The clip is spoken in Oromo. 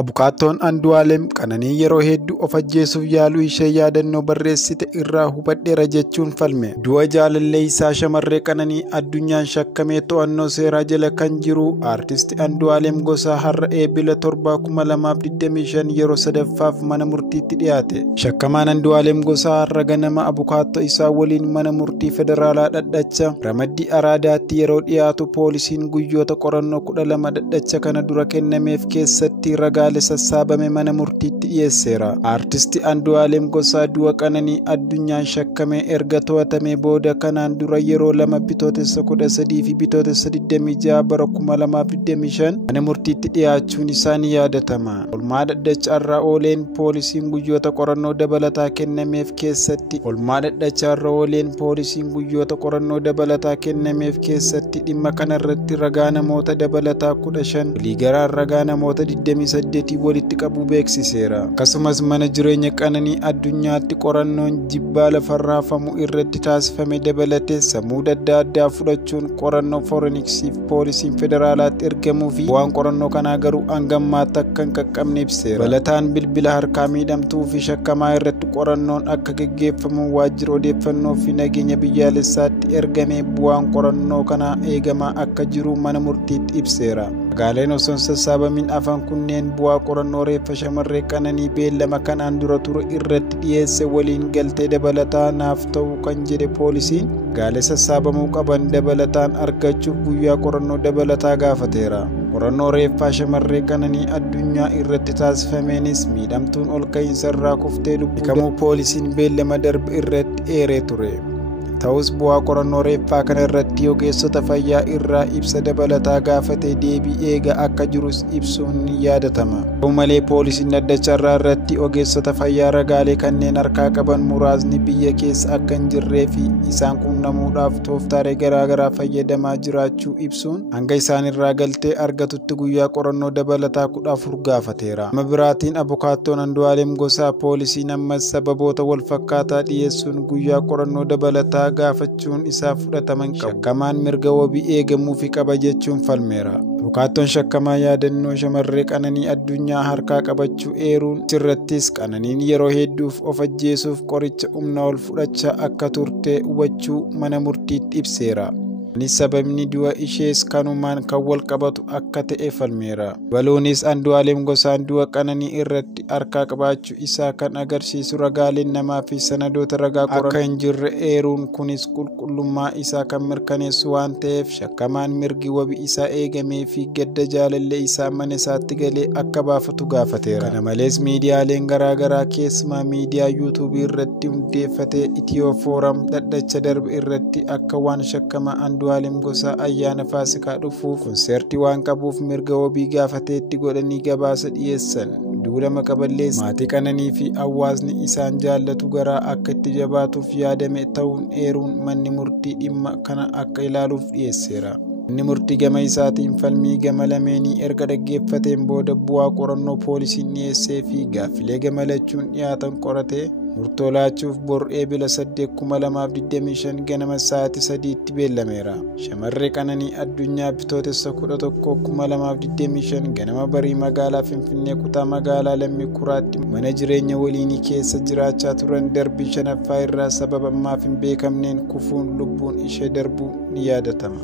Abukaattoon Andu'aalem Qananii yeroo hedduu of ajjeesuuf yaaluu ishee yaadannoo barreessite irraa hubadheera jechuun falme. Du'a jaalallee isaa shamarree Qananii addunyaan shakkamee to'annoo seeraa jala kan jiru aartisti Andu'aalem Gosaa har'a eebila 7/2025 yeroo sadaffaaf mana murtiitti dhiyaate. Shakkamaan Andu'aalem Gosaa har'a ganama abukaattoo isaa waliin mana murtii federaalaa dhaddacha Ramaddii Araadaatti yeroo dhiyaatu poolisiin guyyoota qorannoo 12 dhaddacha kana dura kennameef keessatti ragaa sassaabame mana murtiitti dhiyeesseera. Aartisti Andu'aalem Gosaa du'a Qananii addunyaan shakkamee erga to'atamee booda kanaan dura yeroo lama bitootessa 13 fi bitootessa 26 bara 2025 mana murtiitti dhiyaachuun isaa ni yaadatama. Oolmaa dhaddacha irra ooleen poolisiin guyyoota qorannoo dabalataa kennameef keessatti dhimma kanarratti ragaa namoota dabalataa 15 waliigalaan ragaa namoota 28 walitti qabu beeksiseera. Akkasumas mana jireenya Qananii addunyaatti qorannoon jibbaa lafarraafamu irratti taasifame dabalatee samuuda adda addaa fudhachuun qorannoo fooreniksiif poolisiin federaalaatti ergamuu fi bu'aan qorannoo kanaa garuu hangammaatti akka hin qaqqabne ibseera. Dabalataan bilbila harkaa miidhamtuu fi shakkamaa irratti qorannoon akka gaggeeffamu waajjira odeeffannoo fi nageenya biyyaalessaatti ergamee bu'aan qorannoo kanaa eegamaa akka jiru mana murtiitti ibseera. Ragaaleen osoo hin sassaabamin afaan kunneen bu'aa qorannoo reeffa shamarree Qananii beellama kanaan dura ture irratti dhiyeesse waliin galtee dabalataa naaf ta'u kan jedhe poolisiin ragaalee sassaabamuu qaban dabalataan argachuuf guyyaa qorannoo dabalataa gaafateera. Qorannoo reeffaa shamarree Qananii addunyaa irratti taasifameenis miidhamtuun ol ka'iinsa irraa kuftee lubbuu poolisiin beellama darbe irratti eeree ture. Ta'us bu'aa qorannoo reeffaa kana irratti ogeessota fayyaa irraa ibsa dabalataa gaafatee deebii eegaa akka jirus ibsuun ni yaadatama. Ta'u malee poolisiin dhaddacha irratti ogeessota fayyaa ragaalee kanneen harkaa qaban muraasni biyya keessa akka hin jirree fi isaan quunnamuudhaaf tooftaalee garaagaraa fayyadamaa jiraachuu ibsuun hanga isaan irraa galtee argatutti guyyaa qorannoo dabalataa 14 gaafateera. Amma biraatiin abukaattoon Andu'aalem Gosaa poolisiin ammas sababoota wal fakkaataa dhiyeessuun guyyaa qorannoo dabalataa gaafachuun isaa fudhataman qabu. Shakkamaan mirga wabii eegamuufi qaba jechuun falmeera. Abukaattoon shakkamaa yaadannoo shamarree Qananii addunyaa harkaa qabachuu eeruun sirrattis Qananiin yeroo hedduuf of ajjeesuuf qoricha humna ol fudhachaa akka turte hubachuu mana murtiitti ibseera. Sababni du'a ishees kanumaan kan wal qabatu akka ta'e falmeera. Baluunis Andu'aalem Gosaan du'a Qananii irratti harkaa qabaachuu isaa kan agarsiisu ragaaleen namaa fi sanadoota ragaa akka hin jirre eeruun kunis qulqullummaa isaa kan mirkaneessu waan ta'eef shakkamaan mirgi wabii isaa eegamee fi gadda jaalallee isaa mana isaatti galee akka baafatu gaafateera. Kana malees miidiyaaleen garaagaraa keessumaa miidiyaa yuutuubii irratti hundeeffatee Itiyoo Fooram dhaddacha darbe irratti akka waan shakkamaa Andu'aalem Gosaa ayyaana Faasikaa dhufuuf konsertii waan qabuuf mirga wabii gaafateetti godhanii gabaasa dhiyeessan. Duulama qaballees maatii Qananii fi hawaasni isaan jaallatu garaa akka itti jabaatuuf yaadame ta'uun eeruun manni murtii dhimma kana akka ilaaluuf dhiyeesseera. Manni murtii gama isaatiin falmii gama lameenii erga dhaggeeffateen booda bu'aa qorannoo poolisiin dhiyeessee fi gaaffilee gama lachuun dhiyaatan qoratee murtoo laachuuf bor eebila 8/2025 ganama sa'aatii 3tti beellameera. Shamarree Qananii addunyaa bitootessa 11/2025 ganama barii magaalaa Finfinnee kutaa magaalaa Lammii Kuraatti mana jireenya waliinii keessa jiraachaa turan darbii 5ffaa irraa sababa ammaaf hin beekamneen kufuun lubbuun ishee darbuun ni yaadatama.